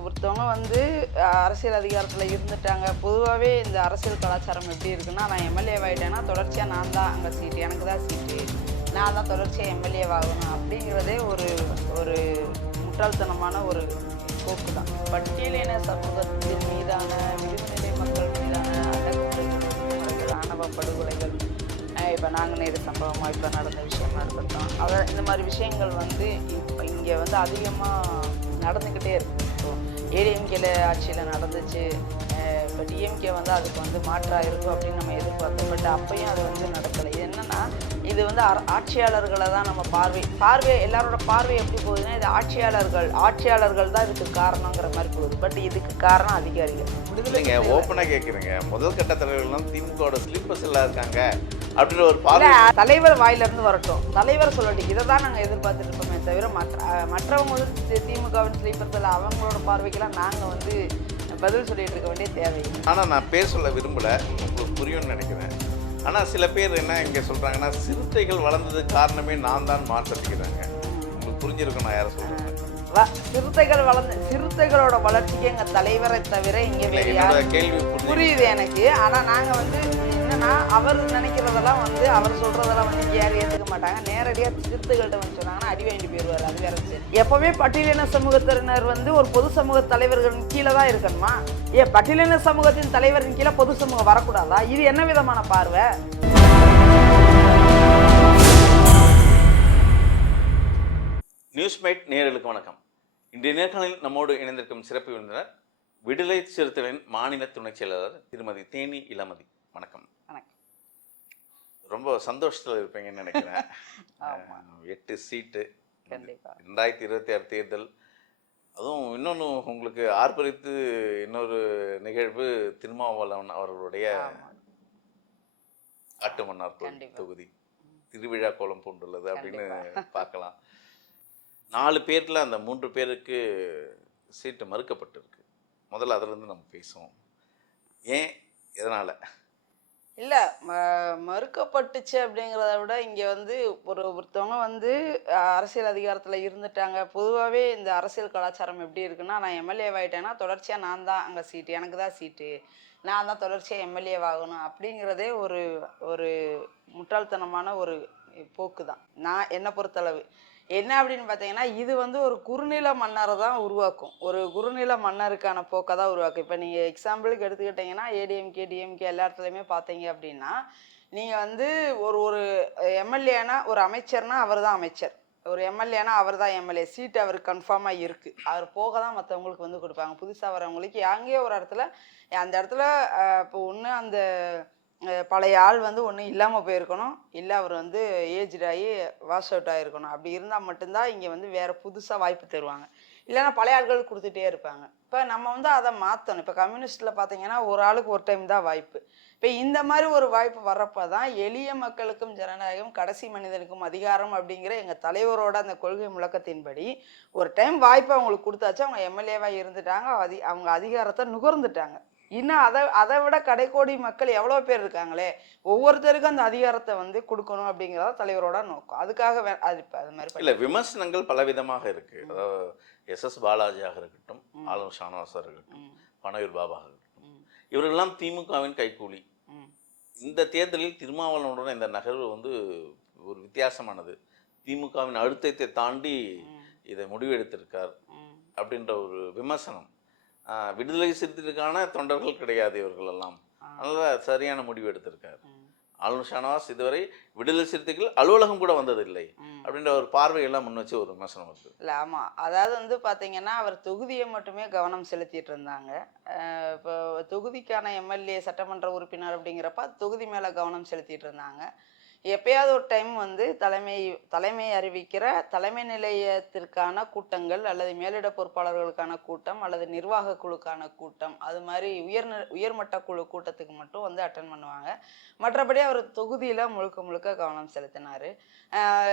ஒருத்தவங்க வந்து அரசியல் அதிகாரத்தில் இருந்துட்டாங்க. பொதுவாகவே இந்த அரசியல் கலாச்சாரம் எப்படி இருக்குன்னா, நான் எம்எல்ஏ ஆகிட்டேன்னா தொடர்ச்சியாக நான் தான் அங்கே சீட்டு, எனக்கு தான் சீட்டு, நான் தான் தொடர்ச்சியாக எம்எல்ஏ ஆகணும் அப்படிங்கிறதே ஒரு ஒரு முட்டாள்தனமான ஒரு போக்கு தான். பட்டியலின சமூகத்தின் மீதான விளிம்புநிலை மக்கள் மீதான அடக்குமுறைகள், ஆணவ படுகொலைகள், இப்போ நாங்குநேரி சம்பவமாக இப்போ நடந்த விஷயமா இருக்கட்டும், இந்த மாதிரி விஷயங்கள் வந்து இப்போ இங்கே வந்து அதிகமாக நடந்துக்கிட்டே இருக்கு. ஸோ ஏடிஎம்கேல ஆட்சியில் நடந்துச்சு, இப்போ டிஎம்கே வந்து அதுக்கு வந்து மாற்றாக இருக்கும் அப்படின்னு நம்ம எதிர்பார்த்தோம். பட் அப்பையும் அது வந்து நடக்கலை. இது என்னென்னா, இது வந்து ஆட்சியாளர்களை தான் நம்ம பார்வை எல்லாரோட பார்வை எப்படி போகுதுன்னா, இது ஆட்சியாளர்கள் தான் இதுக்கு காரணங்கிற மாதிரி போகுது. பட் இதுக்கு காரணம் அதிகாரிகள். இல்லைங்க, ஓப்பனாக கேட்குறேங்க. முதல் கட்ட தலைவர்கள்லாம் திமுகவோட ஸ்லீப்பர்ஸ் எல்லாம் இருக்காங்க அப்படின்ற ஒரு தலைவர் வாயிலிருந்து வரட்டும், தலைவர் சொல்லட்டும். இதை தான் நாங்கள் எதிர்பார்த்துட்டு இருப்போமே தவிர மற்றவங்க வந்து திமுகவின் ஸ்லீப்பர்ஸில் அவங்களோட பார்வைக்கெல்லாம் நாங்கள் வந்து பதில் சொல்லிட்டு இருக்க வேண்டிய தேவையில்லை. ஆனால் நான் பேர் சொல்ல விரும்பலை, உங்களுக்கு புரியும்னு நினைக்கிறேன். ஆனால் சில பேர் என்ன இங்கே சொல்கிறாங்கன்னா, சிறுத்தைகள் வளர்ந்ததுக்கு காரணமே நான் தான் மாற்றத்துக்கிறாங்க. உங்களுக்கு புரிஞ்சிருக்கும் நான் யாரை சொல்கிறேன். சிறுத்தைகளோட வளர்ச்சிக்கு எங்கள் தலைவரை தவிர இங்கே கேள்வி புரியுது எனக்கு. ஆனால் நாங்கள் வந்து என்னன்னா, அவர் நினைக்கிறதெல்லாம் வந்து அவர் சொல்றதெல்லாம் வந்து யாரும் ஏற்றுக்க மாட்டாங்க. நேரடியாக சிறுத்தைகள்கிட்ட வந்து சொன்னாங்கன்னா அடி வாங்கி போயிடுவார். அது வேற விஷயம். எப்பவுமே பட்டியலின சமூகத்தினர் வந்து ஒரு பொது சமூக தலைவர்களின் கீழே தான் இருக்கணுமா? பட்டியலின சமூகத்தின் தலைவரின் கீழே பொது சமூகம் வரக்கூடாதா? இது என்ன விதமான பார்வை? நியூஸ்மேட் நேயர்களுக்கு வணக்கம். இன்றைய நேர்காணலில் நம்மோடு இணைந்திருக்கும் சிறப்பு விருந்தினர் விடுதலை சிறுத்தைகளின் மாநில துணைச் செயலாளர் திருமதி தேனி இளமதி. வணக்கம். வணக்கம். ரொம்ப சந்தோஷத்தில் இருப்பீங்கன்னு நினைக்கிறேன். 8 சீட்டு, 2026 தேர்தல், அதுவும் இன்னொன்று உங்களுக்கு ஆர்ப்பரித்து இன்னொரு நிகழ்வு திருமாவளவன் அவர்களுடைய காட்டுமன்னார் தொகுதி திருவிழா கோலம் பூண்டுள்ளது அப்படின்னு பார்க்கலாம். 4 பேரில் அந்த 3 பேருக்கு சீட்டு மறுக்கப்பட்டிருக்கு. முதல்ல அதிலிருந்து நம்ம பேசுவோம். ஏன், எதனால்? இல்லை, மறுக்கப்பட்டுச்சு அப்படிங்கிறத விட இங்கே வந்து ஒருத்தவங்க வந்து அரசியல் அதிகாரத்தில் இருந்துட்டாங்க. பொதுவாகவே இந்த அரசியல் கலாச்சாரம் எப்படி இருக்குன்னா, நான் எம்எல்ஏ ஆகிட்டேன்னா தொடர்ச்சியாக நான் தான் அங்கே சீட்டு, எனக்கு தான் சீட்டு, நான் தான் தொடர்ச்சியாக எம்எல்ஏ ஆகணும் அப்படிங்கிறதே ஒரு ஒரு முட்டாள்தனமான ஒரு போக்கு தான். நான் என்னை பொறுத்தளவு என்ன அப்படின்னு பார்த்தீங்கன்னா, இது வந்து ஒரு குறுநில மன்னரை தான் உருவாக்கும். ஒரு குறுநில மன்னருக்கான போக்கை தான் உருவாக்கும். இப்போ நீங்கள் எக்ஸாம்பிளுக்கு எடுத்துக்கிட்டிங்கன்னா, ஏடிஎம்கே டிஎம்கே எல்லா இடத்துலையுமே பார்த்தீங்க அப்படின்னா, நீங்கள் வந்து ஒரு ஒரு எம்எல்ஏனா ஒரு அமைச்சர்னா அவர் தான் அமைச்சர், ஒரு எம்எல்ஏனா அவர் தான் எம்எல்ஏ, சீட்டு அவருக்கு கன்ஃபார்மாக இருக்குது. அவர் போக தான் மற்றவங்களுக்கு வந்து கொடுப்பாங்க. புதுசாக வரவங்களுக்கு எங்கேயோ ஒரு இடத்துல அந்த இடத்துல இப்போ ஒன்று அந்த பழைய ஆள் வந்து ஒன்றும் இல்லாமல் போயிருக்கணும், இல்லை அவர் வந்து ஏஜ்டாகி வாஷ் அவுட் ஆகிருக்கணும். அப்படி இருந்தால் மட்டும்தான் இங்கே வந்து வேறு புதுசாக வாய்ப்பு தருவாங்க. இல்லைன்னா பழைய ஆட்கள் கொடுத்துட்டே இருப்பாங்க. இப்போ நம்ம வந்து அதை மாற்றணும். இப்போ கம்யூனிஸ்ட்டில் பார்த்தீங்கன்னா ஒரு ஆளுக்கு ஒரு டைம் தான் வாய்ப்பு. இப்போ இந்த மாதிரி ஒரு வாய்ப்பு வர்றப்போ தான் எளிய மக்களுக்கும் ஜனநாயகம், கடைசி மனிதனுக்கும் அதிகாரம் அப்படிங்கிற எங்கள் தலைவரோட அந்த கொள்கை முழக்கத்தின்படி ஒரு டைம் வாய்ப்பு அவங்களுக்கு கொடுத்தாச்சு. அவங்க எம்எல்ஏவாக இருந்துட்டாங்க, அவங்க அதிகாரத்தை நுகர்ந்துட்டாங்க. இன்னும் அதை விட கடைக்கோடி மக்கள் எவ்வளோ பேர் இருக்காங்களே, ஒவ்வொருத்தருக்கும் அந்த அதிகாரத்தை வந்து கொடுக்கணும் அப்படிங்கிறத தலைவரோட நோக்கம். அதுக்காக அது மாதிரி இல்லை, விமர்சனங்கள் பலவிதமாக இருக்கு. அதாவது எஸ் பாலாஜியாக இருக்கட்டும், ஆலம் ஷானவாஸாக இருக்கட்டும், பனயூர் பாபாக இருக்கட்டும், இவர்களெல்லாம் திமுகவின் கைக்கூலி. இந்த தேர்தலில் திருமாவளவனுடன் இந்த நகர்வு வந்து ஒரு வித்தியாசமானது. திமுகவின் அழுத்தத்தை தாண்டி இதை முடிவெடுத்திருக்கார் அப்படின்ற ஒரு விமர்சனம். விடுதலை சிறுத்தைகளுக்கான தொண்டர்கள் கிடையாது இவர்களெல்லாம், அதனால் சரியான முடிவு எடுத்திருக்காரு. ஆளுநர் ஷானவாஸ் இதுவரை விடுதலை சிறுத்தைகள் அலுவலகம் கூட வந்ததில்லை அப்படின்ற ஒரு பார்வையெல்லாம் முன் வச்சு ஒரு விமர்சனம் இருக்குது. இல்லை, ஆமாம். அதாவது வந்து பார்த்தீங்கன்னா, அவர் தொகுதியை மட்டுமே கவனம் செலுத்திட்டு இருந்தாங்க. இப்போ தொகுதிக்கான எம்எல்ஏ சட்டமன்ற உறுப்பினர் அப்படிங்கிறப்ப தொகுதி மேலே கவனம் செலுத்திட்டு இருந்தாங்க. எப்பயாவது ஒரு டைம் வந்து தலைமை அறிவிக்கிற தலைமை நிலையத்திற்கான கூட்டங்கள் அல்லது மேலிட பொறுப்பாளர்களுக்கான கூட்டம் அல்லது நிர்வாக குழுக்கான கூட்டம், அது மாதிரி உயர்மட்ட குழு கூட்டத்துக்கு மட்டும் வந்து அட்டன் பண்ணுவாங்க. மற்றபடி அவர் தொகுதியில் முழுக்க கவனம் செலுத்தினார்.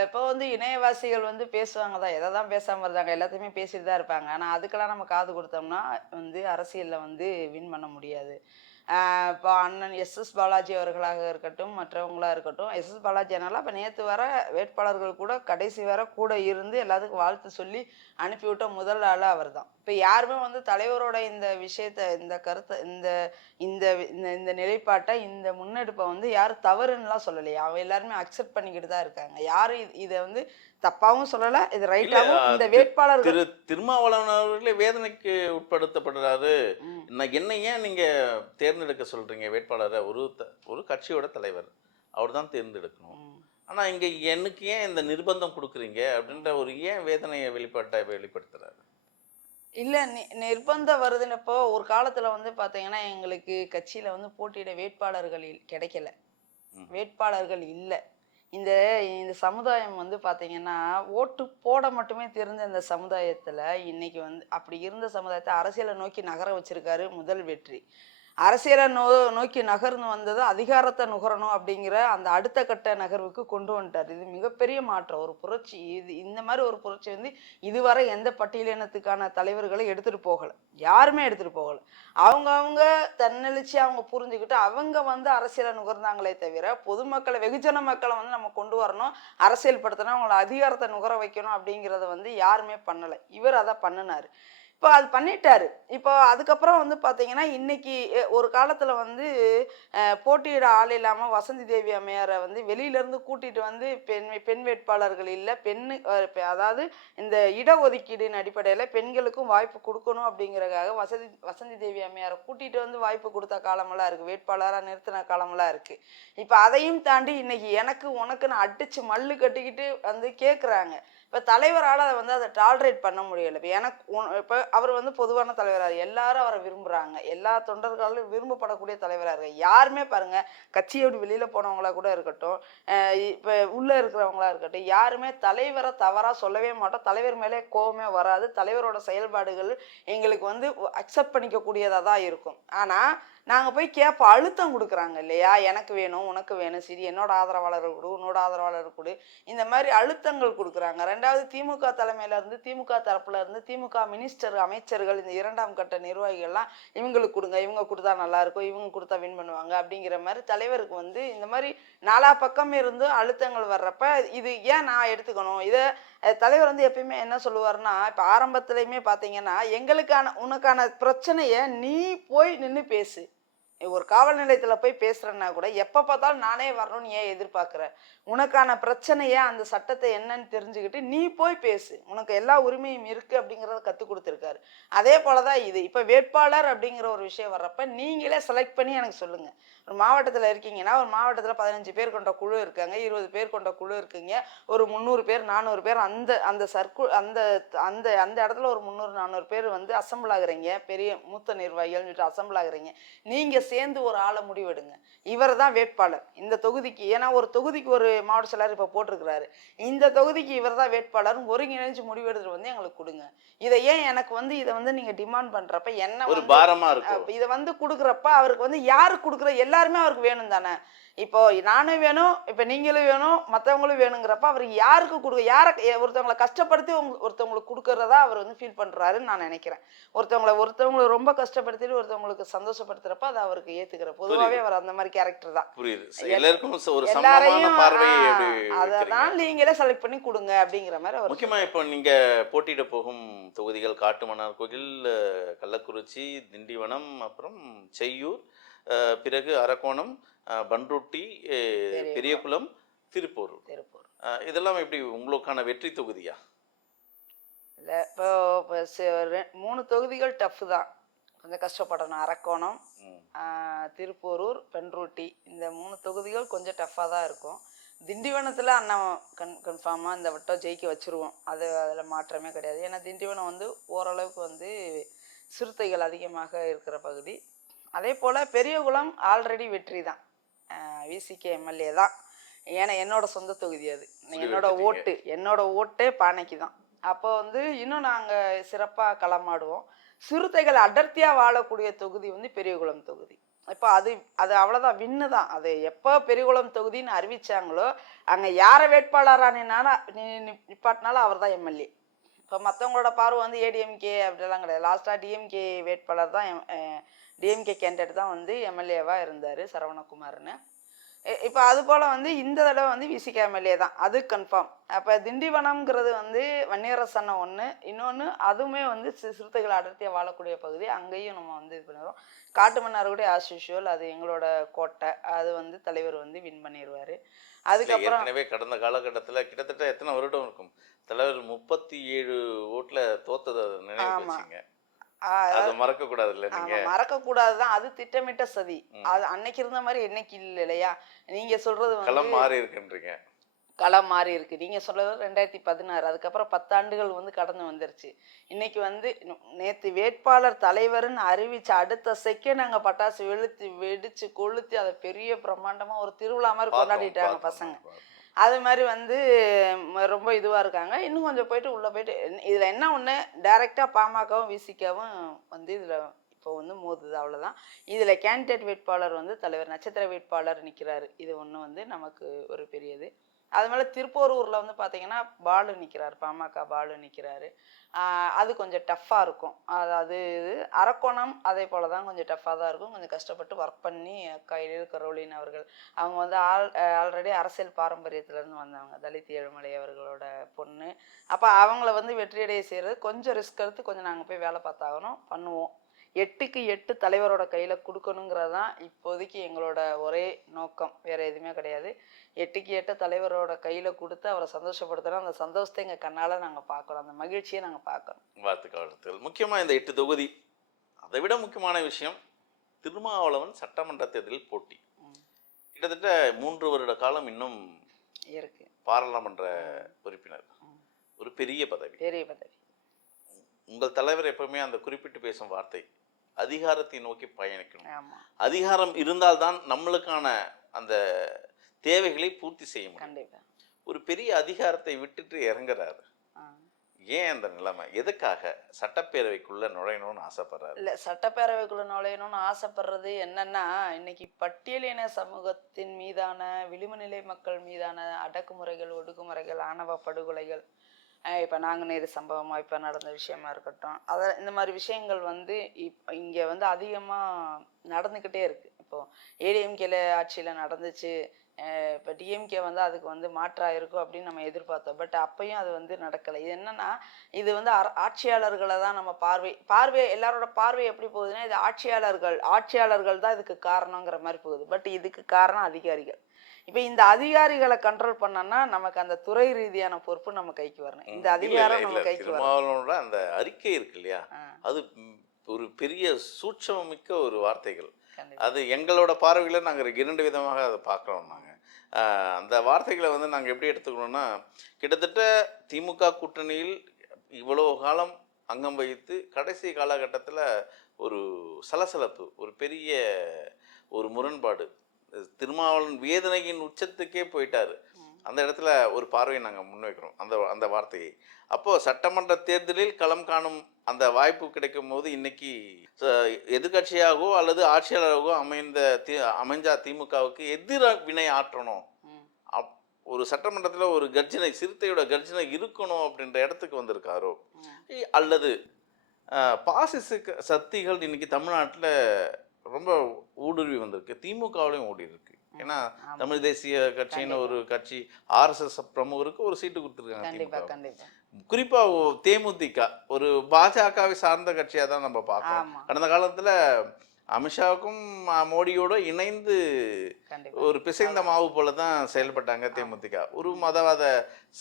இப்போ வந்து இணையவாசிகள் வந்து பேசுவாங்க தான், எதை தான் பேசாமல் இருந்தாங்க, எல்லாத்தையுமே பேசிட்டு தான் இருப்பாங்க. ஆனால் அதுக்கெல்லாம் நம்ம காது கொடுத்தோம்னா வந்து அரசியலில் வந்து வின் பண்ண முடியாது. இப்போ அண்ணன் எஸ்எஸ் பாலாஜி அவர்களாக இருக்கட்டும், மற்றவங்களா இருக்கட்டும். எஸ்எஸ் பாலாஜி என்னால அப்போ நேற்று வர வேட்பாளர்கள் கூட கடைசி வர கூட இருந்து எல்லாத்துக்கும் வாழ்த்து சொல்லி அனுப்பிவிட்ட முதல் ஆள் அவர் தான். இப்போ யாருமே வந்து தலைவரோட இந்த விஷயத்த, இந்த கருத்தை, இந்த இந்த இந்த இந்த நிலைப்பாட்டை, இந்த முன்னெடுப்பை வந்து யாரும் தவறுன்னுலாம் சொல்லலையா. அவ எல்லாருமே அக்செப்ட் பண்ணிக்கிட்டு தான் இருக்காங்க. யாரும் இதை வந்து தப்பாவும் சொல்லலை, இது இல்ல ரைட்டாகவும் இந்த திரு வேட்பாளர்கள். திருமாவளவன் அவர்களே வேதனைக்கு உட்படுத்தப்படுறாரு. ம், என்ன ஏன் நீங்க தேர்ந்தெடுக்க சொல்றீங்க வேட்பாளரை? ஒரு கட்சியோட தலைவர், அவர் தான் தேர்ந்தெடுக்கணும். ம். ஆனா இங்க எனக்கு ஏன் இந்த நிர்பந்தம் கொடுக்குறீங்க அப்படின்ற ஒரு ஏன் வேதனையை வெளிப்படுத்துறாரு? இல்ல நிர்பந்தம் வருதுன்னப்போ ஒரு காலத்துல வந்து பாத்தீங்கன்னா எங்களுக்கு கட்சியில வந்து போட்டியிட வேட்பாளர்கள் கிடைக்கல. ம். வேட்பாளர்கள் இல்ல. இந்த இந்த சமுதாயம் வந்து பாத்தீங்கன்னா ஓட்டு போட மட்டுமே தெரிஞ்ச இந்த சமுதாயத்துல இன்னைக்கு வந்து அப்படி இருந்த சமுதாயத்தை அரசியலை நோக்கி நகர வச்சிருக்காரு முதல் வெற்றி. அரசியலை நோக்கி நகர்ந்து வந்தது அதிகாரத்தை நுகரணும் அப்படிங்கிற அந்த அடுத்த கட்ட நகர்வுக்கு கொண்டு வந்துட்டார். இது மிகப்பெரிய மாற்றம், ஒரு புரட்சி. இது இந்த மாதிரி ஒரு புரட்சி வந்து இதுவரை எந்த பட்டியலினத்துக்கான தலைவர்களை எடுத்துட்டு போகல, யாருமே எடுத்துட்டு போகல. அவங்க தன்னெழுச்சி அவங்க புரிஞ்சுக்கிட்டு அவங்க வந்து அரசியலை நுகர்ந்தாங்களே தவிர பொதுமக்களை, வெகுஜன மக்களை வந்து நம்ம கொண்டு வரணும், அரசியல் படுத்தணும், அவங்கள அதிகாரத்தை நுகர வைக்கணும் அப்படிங்கிறத வந்து யாருமே பண்ணலை. இவர் அதை பண்ணினாரு. இப்போ அது பண்ணிட்டாரு. இப்போ அதுக்கப்புறம் வந்து பார்த்தீங்கன்னா, இன்னைக்கு ஒரு காலத்துல வந்து போட்டியிட ஆள் இல்லாம வசந்தி தேவி அம்மையாரை வந்து வெளியிலேருந்து கூட்டிட்டு வந்து பெண் வேட்பாளர்கள் இல்லை, அதாவது இந்த இடஒதுக்கீடின் அடிப்படையில் பெண்களுக்கும் வாய்ப்பு கொடுக்கணும் அப்படிங்கிறதுக்காக வசந்தி தேவி அம்மையாரை கூட்டிட்டு வந்து வாய்ப்பு கொடுத்த காலமெல்லாம் இருக்குது, வேட்பாளராக நிறுத்தின காலமெல்லாம் இருக்குது. இப்போ அதையும் தாண்டி இன்னைக்கு எனக்கு உனக்குன்னு அடிச்சு மல்லு கட்டிக்கிட்டு வந்து கேட்குறாங்க. இப்போ தலைவரால் அதை டாலரேட் பண்ண முடியலை. இப்போ இப்போ அவர் வந்து பொதுவான தலைவராக, எல்லாரும் அவரை விரும்புகிறாங்க, எல்லா தொண்டர்களாலும் விரும்பப்படக்கூடிய தலைவராக இருக்கார். யாருமே பாருங்கள், கட்சியை விட்டு வெளியில் போனவங்களா கூட இருக்கட்டும், இப்போ உள்ளே இருக்கிறவங்களா இருக்கட்டும், யாருமே தலைவரை தவறாக சொல்லவே மாட்டோம். தலைவர் மேலே கோபமே வராது. தலைவரோட செயல்பாடுகள் எங்களுக்கு வந்து அக்செப்ட் பண்ணிக்கக்கூடியதாக தான் இருக்கும். ஆனால் நாங்கள் போய் கேட்போம், அழுத்தம் கொடுக்குறாங்க இல்லையா, எனக்கு வேணும், உனக்கு வேணும், சரி என்னோட ஆதரவாளர் கொடு, உன்னோட ஆதரவாளர் கொடு, இந்த மாதிரி அழுத்தங்கள் கொடுக்குறாங்க. ரெண்டாவது திமுக தலைமையிலேருந்து, திமுக தரப்புல இருந்து, திமுக மினிஸ்டர், அமைச்சர்கள், இந்த இரண்டாம் கட்ட நிர்வாகிகள்லாம் இவங்களுக்கு கொடுங்க, இவங்க கொடுத்தா நல்லா இருக்கும், இவங்க கொடுத்தா வின் பண்ணுவாங்க அப்படிங்கிற மாதிரி தலைவருக்கு வந்து இந்த மாதிரி நாலா பக்கம் இருந்து அழுத்தங்கள் வர்றப்ப இது ஏன் நான் எடுத்துக்கணும் இதை. தலைவர் வந்து எப்பயுமே என்ன சொல்லுவாருன்னா, இப்போ ஆரம்பத்துலையுமே பார்த்தீங்கன்னா, உனக்கான பிரச்சனையை நீ போய் நின்று பேசு. ஒரு காவல் நிலையத்தில் போய் பேசுறேன்னா கூட எப்போ பார்த்தாலும் நானே வரணும்னு ஏன் எதிர்பார்க்குற? உனக்கான பிரச்சனையை, அந்த சட்டத்தை என்னன்னு தெரிஞ்சுக்கிட்டு நீ போய் பேசு, உனக்கு எல்லா உரிமையும் இருக்குது அப்படிங்கிறத கற்றுக் கொடுத்துருக்காரு. அதே போல தான் இது. இப்போ வேட்பாளர் அப்படிங்கிற ஒரு விஷயம் வர்றப்ப நீங்களே செலக்ட் பண்ணி எனக்கு சொல்லுங்கள். ஒரு மாவட்டத்தில் இருக்கீங்கன்னா, ஒரு மாவட்டத்தில் 15 பேர் கொண்ட குழு இருக்காங்க, 20 பேர் கொண்ட குழு இருக்குங்க, ஒரு 300 பேர் 400 பேர் அந்த அந்த அந்த அந்த அந்த இடத்துல ஒரு 300 400 பேர் வந்து அசம்பிள் ஆகுறீங்க, பெரிய மூத்த நிர்வாகிகள் அசம்பிள் ஆகுறீங்க. நீங்கள் சேர்ந்து ஒரு ஆளை முடிவெடுங்க, இவர் தான் வேட்பாளர் இந்த தொகுதிக்கு. ஏன்னா ஒரு தொகுதிக்கு ஒரு மாவட்ட செயலாளர் இப்போ போட்டிருக்கிறாரு, இந்த தொகுதிக்கு இவர் தான் வேட்பாளர், ஒருங்கிணைஞ்சு முடிவெடுத்துட்டு வந்து எங்களுக்கு கொடுங்க. இதை ஏன் எனக்கு வந்து இதை வந்து நீங்கள் டிமாண்ட் பண்ணுறப்ப என்ன ஒரு பாரமா இருக்கும். இதை வந்து கொடுக்குறப்ப அவருக்கு வந்து யாருக்கு கொடுக்குற, எல்லாருமே அவருக்கு வேணும் தானே. இப்போ நானும் வேணும், இப்போ நீங்களும் வேணும், மற்றவங்களும் வேணுங்கிறப்ப அவர் யாருக்கு ஒருத்தவங்களை கஷ்டப்படுத்தி ஒருத்தவங்களுக்கு கொடுக்கறதா அவர் வந்து ஃபீல் பண்ணுறாருன்னு நான் நினைக்கிறேன். ஒருத்தவங்களை ரொம்ப கஷ்டப்படுத்திட்டு ஒருத்தவங்களுக்கு சந்தோஷப்படுத்துறப்ப அதை அவருக்கு ஏற்றுக்கிற, பொதுவாகவே அவர் அந்த மாதிரி கேரக்டர் தான். புரியுது. எல்லாருக்கும் ஒரு சமமான எல்லாரையும் பார்வையை அதான் நீங்களே செலக்ட் பண்ணி கொடுங்க அப்படிங்கிற மாதிரி அவர். முக்கியமா இப்போ நீங்க போட்டியிட போகும் தொகுதிகள் காட்டுமன்னார் கோயில், கள்ளக்குறிச்சி, திண்டிவனம், அப்புறம் செய்யூர், பிறகு அரக்கோணம், பண்ருட்டி, பெரியகுளம், திருப்பூர். இதெல்லாம் எப்படி உங்களுக்கான வெற்றி தொகுதியா? இல்லை இப்போ 3 தொகுதிகள் டஃப் தான், கொஞ்சம் கஷ்டப்படணும். அரக்கோணம், திருப்பூரூர், பண்ருட்டி, இந்த 3 தொகுதிகள் கொஞ்சம் டஃப்பாக தான் இருக்கும். திண்டிவனத்தில் அண்ணன் கன்ஃபார்மாக இந்த வட்டம் ஜெயிக்க வச்சுருவோம், அதில் மாற்றமே கிடையாது. ஏன்னா திண்டிவனம் வந்து ஓரளவுக்கு வந்து சிறுத்தைகள் அதிகமாக இருக்கிற பகுதி. அதே போல் பெரியகுளம் ஆல்ரெடி வெற்றி தான், விசிகே எம்எல்ஏ தான். ஏன்னா என்னோட சொந்த தொகுதி அது, என்னோட ஓட்டே பானைக்கு தான். அப்போ வந்து இன்னும் நாங்கள் சிறப்பாக களமாடுவோம். சிறுத்தைகள் அடர்த்தியாக வாழக்கூடிய தொகுதி வந்து பெரியகுளம் தொகுதி. இப்போ அது அவ்வளோதான், வின்னு தான். அது எப்போ பெரியகுளம் தொகுதின்னு அறிவிச்சாங்களோ அங்கே யாரை வேட்பாளரானாலும் நிப்பாட்டினாலும் அவர் தான் எம்எல்ஏ. இப்போ மற்றவங்களோட பார்வை வந்து ஏடிஎம்கே அப்படிலாம் கிடையாது. லாஸ்ட்டாக டிஎம்கே வேட்பாளர் தான் டிஎம்கே கேண்டிடேட் தான் வந்து எம்எல்ஏவாக இருந்தார் சரவணகுமார்னு. இப்போ அது போல் வந்து இந்த தடவை வந்து விசிக எம்எல்ஏ தான், அது கன்ஃபார்ம். அப்போ திண்டிவனம்ங்கிறது வந்து வன்னியரசனை ஒன்று, இன்னொன்று அதுவுமே வந்து சிறுத்தைகள் அடர்த்தியாக வாழக்கூடிய பகுதி, அங்கேயும் நம்ம வந்து இது பண்ணிடுவோம். காட்டுமன்னார் கூட ஆஸ் யூஷுவல் அது எங்களோட கோட்டை, அது வந்து தலைவர் வந்து வின் பண்ணிடுவார். அதுக்கப்புறம் ஏற்கனவே கடந்த காலகட்டத்தில் கிட்டத்தட்ட எத்தனை வருடம் இருக்கும், தலைவர் 37 ஓட்டில் தோத்ததை நினைவு வச்சுங்க. அதை மறக்க கூடாது இல்லை நீங்க? மறக்க கூடாதுதான், அது திட்டமிட்ட சதி. அது அன்னைக்கு இருந்த மாதிரி என்னைக்கு இல்லை இல்லையா? நீங்க சொல்றது களம் மாறி இருக்குன்றீங்க. களம் மாறி இருக்கு. நீங்க சொல்றது 2016, அதுக்கப்புறம் 10 ஆண்டுகள் வந்து கடந்து வந்துருச்சு. இன்னைக்கு வந்து நேத்து வேட்பாளர் தலைவர்னு அறிவிச்ச அடுத்த செகண்ட் அங்க பட்டாசு வெடிச்சு கொளுத்தி அதை பெரிய பிரம்மாண்டமா ஒரு திருவிழா மாதிரி கொண்டாடிட்டாங்க பசங்க. அது மாதிரி வந்து ரொம்ப இதுவாக இருக்காங்க. இன்னும் கொஞ்சம் போயிட்டு உள்ளே போயிட்டு இதில் என்ன ஒன்று, டைரெக்டாக பாமகவும் விசிகவும் வந்து இதில் இப்போ வந்து மோதுது, அவ்வளோதான். இதில் கேண்டிடேட் வேட்பாளர் வந்து தலைவர் நட்சத்திர வேட்பாளர் நிற்கிறாரு, இது ஒன்று வந்து நமக்கு ஒரு பெரியது. அது மேலே திருப்போரூரில் வந்து பார்த்தீங்கன்னா பாலு நிற்கிறாரு, பாமக பாலு நிற்கிறாரு. அது கொஞ்சம் டஃப்பாக இருக்கும். அதாவது இது அரக்கோணம் அதே போல் தான், கொஞ்சம் டஃப்பாக தான் இருக்கும். கொஞ்சம் கஷ்டப்பட்டு ஒர்க் பண்ணி அக்கா எழில் கரோலின் அவர்கள், அவங்க வந்து ஆல்ரெடி அரசியல் பாரம்பரியத்திலேருந்து வந்தவங்க, தலித் ஏழுமலை அவர்களோட பொண்ணு. அப்போ அவங்கள வந்து வெற்றியடைய செய்கிறது கொஞ்சம் ரிஸ்க் எடுத்து கொஞ்சம் நாங்கள் போய் வேலை பார்த்தாகணும், பண்ணுவோம். 8க்கு 8 தலைவரோட கையில் கொடுக்கணுங்கிறது தான் இப்போதைக்கு எங்களோட ஒரே நோக்கம், வேறு எதுவுமே கிடையாது. 8க்கு 8 தலைவரோட கையில் கொடுத்து அவரை சந்தோஷப்படுத்தணும். அந்த சந்தோஷத்தை எங்கள் கண்ணால் நாங்கள் பார்க்குறோம், அந்த மகிழ்ச்சியை நாங்கள் பார்க்குறோம். வாழ்த்துக்கள். முக்கியமாக இந்த 8 தொகுதி, அதை விட முக்கியமான விஷயம் திருமாவளவன் சட்டமன்ற தேர்தலில் போட்டி. கிட்டத்தட்ட 3 வருட காலம் இன்னும் இருக்கு. பாராளுமன்ற உறுப்பினர், ஒரு பெரிய பதவி. உங்கள் தலைவர் எப்பவுமே அந்த குறிப்பிட்டு பேசும் வார்த்தை, அதிகாரத்தை நோக்கி பயணிக்கணும். அதிகாரம் இருந்தால்தான் நம்மளுக்கான அந்த தேவைகளை பூர்த்தி செய்ய முடியும். ஒரு பெரிய அதிகாரத்தை விட்டுட்டு இறங்குறாரு. ஏன் அந்த நிலைமை? எதுக்காக சட்டப்பேரவைக்குள்ள நுழையணும்னு ஆசைப்படுறாரு? இல்லை, சட்டப்பேரவைக்குள்ள நுழையணும்னு ஆசைப்படுறது என்னன்னா, இன்னைக்கு பட்டியலின சமூகத்தின் மீதான, விளிம்புநிலை மக்கள் மீதான அடக்குமுறைகள், ஒடுக்குமுறைகள், ஆணவ படுகொலைகள், இப்போ நாங்குநேரி சம்பவமாக இப்போ நடந்த விஷயமா இருக்கட்டும், இந்த மாதிரி விஷயங்கள் வந்து இங்கே வந்து அதிகமாக நடந்துக்கிட்டே இருக்குது. இப்போது ஏடிஎம்கேல ஆட்சியில் நடந்துச்சு, இப்போ டிஎம்கே வந்து அதுக்கு வந்து மாற்றாக இருக்கும் அப்படின்னு நம்ம எதிர்பார்த்தோம். பட் அப்பையும் அது வந்து நடக்கலை. இது என்னன்னா, இது வந்து ஆட்சியாளர்களை தான் நம்ம பார்வை எல்லாரோட பார்வை எப்படி போகுதுன்னா, இது ஆட்சியாளர்கள் தான் இதுக்கு காரணங்கிற மாதிரி போகுது. பட் இதுக்கு காரணம் அதிகாரிகள். இப்போ இந்த அதிகாரிகளை கண்ட்ரோல் பண்ணோம்னா நமக்கு அந்த துறை ரீதியான பொறுப்பு நம்ம கைக்கு வரணும். இந்த அதிகாரம் நம்ம கைக்கு வரணும். அந்த அறிக்கை இருக்கு இல்லையா, அது ஒரு பெரிய சூட்சமிக்க ஒரு வார்த்தைகள். அது எங்களோட பார்வையில் நாங்கள் 2 விதமாக அதை பார்க்குறோம். நாங்கள் அந்த வார்த்தைகளை வந்து நாங்கள் எப்படி எடுத்துக்கணும்னா, கிட்டத்தட்ட திமுக கூட்டணியில் இவ்வளோ காலம் அங்கம் வகித்து கடைசி காலகட்டத்தில் ஒரு சலசலப்பு, ஒரு பெரிய ஒரு முரண்பாடு, திருமாவளவன் வேதனையின் உச்சத்துக்கே போயிட்டாரு. அந்த இடத்துல ஒரு பார்வையை நாங்கள் முன்வைக்கிறோம், அந்த வார்த்தையை. அப்போது சட்டமன்ற தேர்தலில் களம் காணும் அந்த வாய்ப்பு கிடைக்கும் போது இன்னைக்கு எதிர்கட்சியாகவோ அல்லது ஆட்சியாளராகவோ அமைஞ்சா திமுகவுக்கு எதிராக வினை ஆற்றணும், ஒரு சட்டமன்றத்தில் ஒரு கர்ஜனை, சிறுத்தையோட கர்ஜனை இருக்கணும் அப்படின்ற இடத்துக்கு வந்திருக்காரோ, அல்லது பாசிச சக்திகள் இன்னைக்கு தமிழ்நாட்டில் ரொம்ப ஊடுருவி வந்திருக்கு, திமுகவிலையும் ஓடி இருக்கு. ஏன்னா தமிழ் தேசிய கட்சின்னு ஒரு கட்சி, RSS பிரமுகருக்கு ஒரு சீட்டு கொடுத்துருக்காங்க. குறிப்பா தேமுதிக ஒரு பாஜகவை சார்ந்த கட்சியா தான் நம்ம பார்க்கணும். கடந்த காலத்துல அமித்ஷாவுக்கும் மோடியோட இணைந்து ஒரு பிசைந்த மாவு போல தான் செயல்பட்டாங்க தேமுதிக. ஒரு மதவாத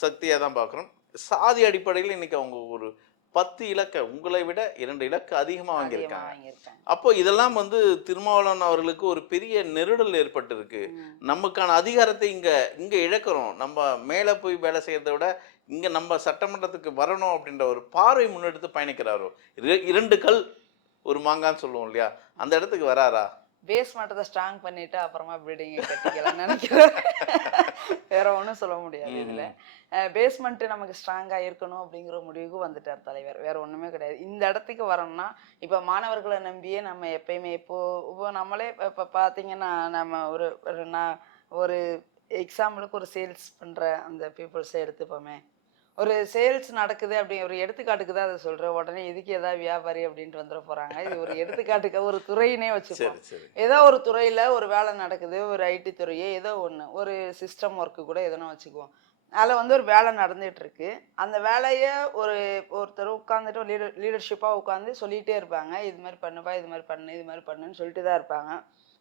சக்தியா தான் பார்க்குறோம். சாதி அடிப்படையில் இன்னைக்கு அவங்க ஒரு 10 இலக்க, உங்களை விட 2 இலக்கு அதிகமாக வாங்கியிருக்காங்க. அப்போ இதெல்லாம் வந்து திருமாவளவன் அவர்களுக்கு ஒரு பெரிய நெருடல் ஏற்பட்டிருக்கு. நமக்கான அதிகாரத்தை இங்க இழக்கிறோம், நம்ம மேலே போய் வேலை செய்யறதை விட இங்க நம்ம சட்டமன்றத்துக்கு வரணும் அப்படின்ற ஒரு பார்வை முன்னெடுத்து பயணிக்கிறாரோ. 2 கல் ஒரு மாங்கான்னு சொல்லுவோம் இல்லையா, அந்த இடத்துக்கு வராரா? பேஸ் மட்டத்தை ஸ்ட்ராங் பண்ணிட்டு அப்புறமா பில்டிங்கை கட்டிக்கலாம் நினைக்கிறேன். வேற ஒன்றும் சொல்ல முடியாது. இதில் பேஸ்மெண்ட்டு நமக்கு ஸ்ட்ராங்காக இருக்கணும் அப்படிங்கிற முடிவுக்கு வந்துட்டார் தலைவர், வேற ஒன்றுமே கிடையாது. இந்த இடத்துக்கு வரணும்னா இப்போ மாணவர்களை நம்பியே நம்ம எப்பயுமே இப்போ நம்மளே இப்போ பார்த்தீங்கன்னா, நம்ம ஒரு எக்ஸாம்பிளுக்கு ஒரு சேல்ஸ் பண்ணுற அந்த பீப்புள்ஸை எடுத்துப்போமே, ஒரு சேல்ஸ் நடக்குது அப்படி ஒரு எடுத்துக்காட்டுக்கு தான் அதை சொல்றேன். உடனே இதுக்கு ஏதாவது வியாபாரி அப்படின்ட்டு வந்துட போறாங்க. இது ஒரு எடுத்துக்காட்டுக்கு ஒரு துறையினே வச்சுப்போம். சரி சரி. ஏதோ ஒரு துறையில ஒரு வேலை நடக்குது, ஒரு ஐடி துறையே ஏதோ ஒண்ணு, ஒரு சிஸ்டம் ஒர்க்கு கூட எதனா வச்சுக்குவோம். அதுல வந்து ஒரு வேலை நடந்துட்டு இருக்கு. அந்த வேலைய ஒரு ஒருத்தர் உட்காந்துட்டு லீடர்ஷிப்பா உட்காந்து சொல்லிட்டே இருப்பாங்க. இது மாதிரி பண்ணுப்பா, இது மாதிரி பண்ணு, இது மாதிரி பண்ணுன்னு சொல்லிட்டு தான் இருப்பாங்க.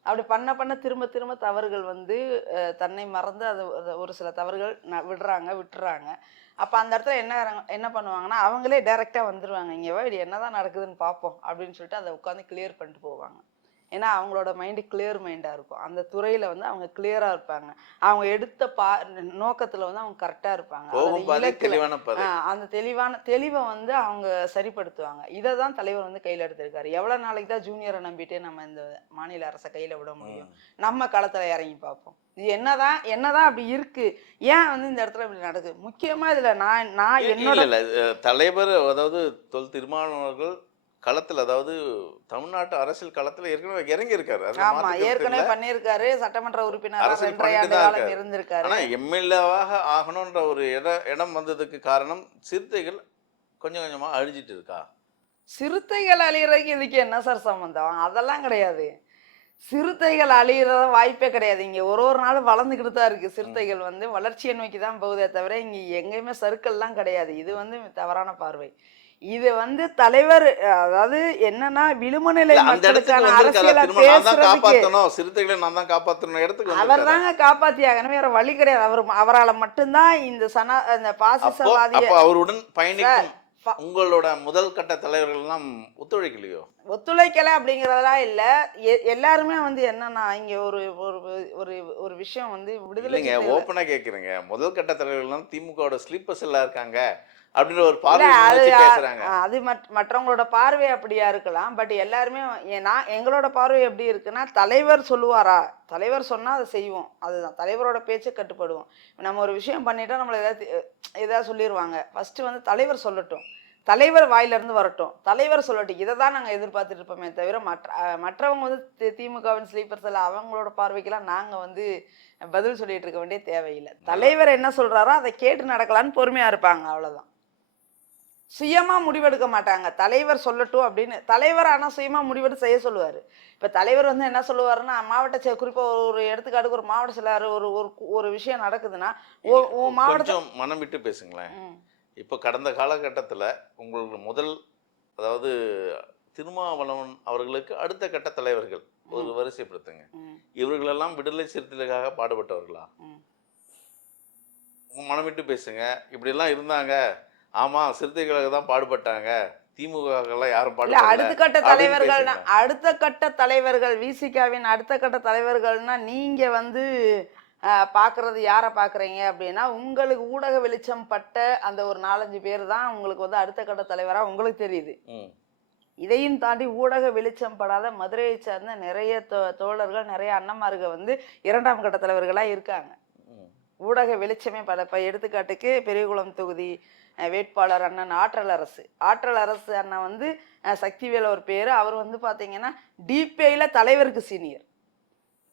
அப்படி பண்ண பண்ண திரும்ப திரும்ப தவறுகள் வந்து தன்னை மறந்து அது ஒரு சில தவறுகள் விட்டுறாங்க. அப்ப அந்த இடத்துல என்ன பண்ணுவாங்கன்னா, அவங்களே டைரக்ட்டா வந்துருவாங்க. "இங்க வா, இது என்னதான் நடக்குதுன்னு பார்ப்போம்" அப்படின்னு சொல்லிட்டு அத உட்காந்து கிளியர் பண்ணிட்டு போவாங்க. ஏன்னா, அவங்களோட மைண்ட் கிளியர் மைண்டா இருக்கும். அந்த துறையில வந்து அவங்க கிளியரா இருப்பாங்க. அவங்க எடுத்த நோக்கத்துல வந்து அவங்க கரெக்ட்டா இருப்பாங்க. அதோட போகும் பாதை இலக்குல தெளிவான பாதை. அந்த தெளிவ வந்து அவங்க சரிப்படுத்துவாங்க. இத தான் தலைவர் வந்து கையில எடுத்திருக்காரு. எவ்வளவு நாளைக்கு தான் ஜூனியர நம்பிட்டு நம்ம இந்த மாநில அரச கையில விட முடியும்? நம்ம களத்துல இறங்கி பார்ப்போம். இது என்னதான் அப்படி இருக்கு? ஏன் வந்து இந்த இடத்துல இப்படி நடக்குது? முக்கியமா இதுல நான் என்னோட இல்ல தலைவர் அதாவது திருமாவளவன் அவர்கள் களத்துல, அதாவது தமிழ்நாட்டு அரசியல் களத்துல ஏற்கனவே இறங்கி இருக்காரு. அதுல ஆமா. மாற்று கருத்து ஏற்கனவே இல்ல. பண்ணியிருக்காரு. சட்டமன்ற உறுப்பினரா அரசியல் 2 1/2 பண்ணிட்டு ஆண்டு தான் காலம் இருக்காரு. இருந்திருக்காரு. ஆனா எம்எல்ஏவாக ஆகணும்ன்ற ஒரு இடம் வந்ததுக்கு காரணம் சிறுத்தைகள் கொஞ்சம் கொஞ்சமா அழிஞ்சிட்டு இருக்கா? சிறுத்தைகள் அழியறதுக்கு இதுக்கு என்ன சார் சம்பந்தம்? அதெல்லாம் கிடையாது. சிறுத்தைகள் அழியிற வாய்ப்பே கிடையாது. இங்க ஒரு நாளும் வளர்ந்துகிட்டு தான் இருக்கு. சிறுத்தைகள் வந்து வளர்ச்சியை நோக்கி தான் போகுதே தவிர, இங்க எங்கேயுமே சறுக்கல்லாம் கிடையாது. இது வந்து தவறான பார்வை. இது வந்து தலைவர் அதாவது என்னன்னா, விளிம்புநிலை இல்ல அந்த இடத்துக்கு மக்களுக்கான வந்திருக்காரா? அரசியல திரும்ப நான் தான் பேசுறதுக்கு காப்பாத்தணும், சிறுத்தைகளை நான் தான் காப்பாத்தணும் இடத்துக்கு அவர் வந்திருக்காரா? தாங்க காப்பாத்தி ஆகணும். வேற வழி கிடையாது. அவரால மட்டும்தான் இந்த அந்த அப்போ பாசிசவாதிய அப்போ அவருடன் சார் பயணிக்கும் உங்களோட முதல் கட்ட தலைவர்கள் எல்லாம் ஒத்துழைக்கலையோ? ஒத்துழைக்கல அப்படிங்கிறதெல்லாம் இல்ல. எல்லாருமே வந்து என்னன்னா, இங்க ஒரு ஒரு ஒரு ஒரு விஷயம் வந்து விடுதலை இல்லைங்க, சிறுத்தைகள் ஓப்பனா கேக்குறேங்க. முதல் கட்ட தலைவர்கள் எல்லாம் திமுகவோட ஸ்லீப்பர்ஸ் எல்லாம் இருக்காங்க அப்படின்ற ஒரு இல்ல பார்வை முன் அது வச்சு பேசுறாங்க. அது மற்றவங்களோட பார்வை அப்படியா இருக்கலாம். பட் எல்லாருமே எங்களோட பார்வை எப்படி இருக்குன்னா, தலைவர் சொல்லுவாரா? தலைவர் சொன்னா அதை செய்வோம். அதுதான். தலைவரோட பேச்சை கட்டுப்படுவோம். நம்ம ஒரு விஷயம் பண்ணிட்டா நம்மள ஏதாவது சொல்லிருவாங்க. ஃபர்ஸ்ட் வந்து தலைவர் சொல்லட்டும். தலைவர் வாயில இருந்து வரட்டும். தலைவர் சொல்லட்டும். இதை தான் நாங்க எதிர்பார்த்துட்டு இருப்போமே தவிர, மற்றவங்க வந்து திமுகவின் ஸ்லீப்பர்ஸ் எல்லாம் அவங்களோட பார்வைக்கெல்லாம் நாங்க வந்து பதில் சொல்லிட்டு இருக்க வேண்டிய தேவையில்லை. தலைவர் என்ன சொல்றாரோ அதை கேட்டு நடக்கலான்னு பொறுமையா இருப்பாங்க. அவ்வளவுதான். சுயமா முடிவெடுக்க மாட்டாங்க. தலைவர் சொல்லட்டும் அப்படின்னு. தலைவர் ஆனா சுயமா முடிவெடுத்து செய்ய சொல்லுவாரு. இப்ப தலைவர் வந்து என்ன சொல்லுவாருன்னா, குறிப்பா ஒரு எடுத்துக்காட்டுக்கு ஒரு மாவட்ட செயலாளர் ஒரு ஒரு ஒரு விஷயம் நடக்குதுன்னா, உன் மாவட்டத்துல கொஞ்சம் மனம் விட்டு பேசுங்களேன். இப்போ கடந்த காலகட்டத்துல உங்களுக்கு முதல், அதாவது திருமாவளவன் அவர்களுக்கு அடுத்த கட்ட தலைவர்கள் ஒரு வரிசைப்படுத்துங்க. இவர்களெல்லாம் விடுதலை சிறுத்தைகளுக்காக பாடுபட்டவர்களா? மனம் விட்டு பேசுங்க. இப்படி எல்லாம் இருந்தாங்க. ஆமா, சிறுத்தைகளுக்கு தான் பாடுபட்டாங்க, திமுகலாம் யாரும் பாடுபடல. அடுத்த கட்ட தலைவர்கள் விசிகாவின் அடுத்த கட்ட தலைவர்கள்னா நீங்க வந்து பாக்குறது யாரை பாக்குறீங்க அப்படின்னா, உங்களுக்கு ஊடக வெளிச்சம் பட்ட அந்த ஒரு 4-5 பேர் தான் உங்களுக்கு வந்து அடுத்த கட்ட தலைவரா உங்களுக்கு தெரியுது. இதையும் தாண்டி ஊடக வெளிச்சம் படாத மதுரையை சார்ந்த நிறைய தோழர்கள், நிறைய அண்ணன்மார்கள் வந்து 2ஆம் கட்ட தலைவர்களா இருக்காங்க. ஊடக வெளிச்சமே பல. இப்ப எடுத்துக்காட்டுக்கு பெரியகுளம் தொகுதி வேட்பாளர் அண்ணன் ஆற்றல் அரசு அண்ணன் வந்து சக்திவேல் ஒரு பேரு. அவர் வந்து பாத்தீங்கன்னா டிபிஐல தலைவருக்கு சீனியர்.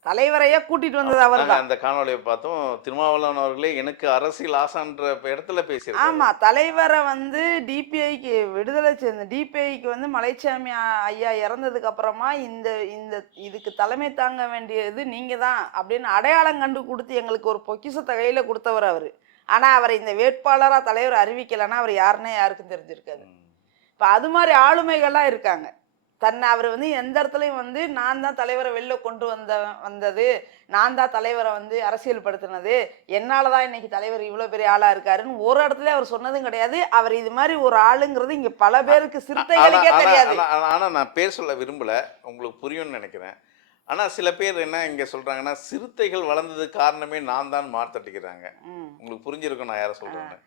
தலைவரையே கூட்டிட்டு வந்தது அவர் தான். அந்த காணொலியை பார்த்தோம். திருமாவளவன் அவர்களே எனக்கு அரசியல் ஆசான்ற இடத்துல பேசியிருக்காரு. ஆமா, தலைவரை வந்து டிபிஐக்கு டிபிஐக்கு வந்து மலைச்சாமி ஐயா இறந்ததுக்கு அப்புறமா இந்த இந்த இதுக்கு தலைமை தாங்க வேண்டியது நீங்க தான் அப்படின்னு அடையாளம் கண்டு கொடுத்து எங்களுக்கு ஒரு பொக்கிஷத்தை கையில கொடுத்தவர் அவரு. ஆனா அவரை இந்த வேட்பாளரா தலைவர் அறிவிக்கலைன்னா அவர் யாருன்னே யாருக்கும் தெரிஞ்சிருக்காது. இப்ப அது மாதிரி ஆளுமைகள்லாம் இருக்காங்க. அவர் வந்து எந்த இடத்துலையும் வந்து நான் தான் தலைவரை வெளில கொண்டு வந்தது, நான் தான் தலைவரை வந்து அரசியல் படுத்தினது, என்னாலதான் இன்னைக்கு தலைவர் இவ்வளவு பெரிய ஆளா இருக்காருன்னு ஒரு இடத்துல அவர் சொன்னதும் கிடையாது. அவர் இது மாதிரி ஒரு ஆளுங்கிறது இங்க பல பேருக்கு சிறுத்தைகளுக்கே தெரியாது. ஆனா நான் பேர் சொல்ல விரும்பல, உங்களுக்கு புரியும்னு நினைக்கிறேன். ஆனா சில பேர் என்ன இங்க சொல்றாங்கன்னா, சிறுத்தைகள் வளர்ந்ததுக்கு காரணமே நான் தான் மார்த்தட்டிக்கிறாங்க. உங்களுக்கு புரிஞ்சிருக்கும் நான் யாரை சொல்றேன்னு.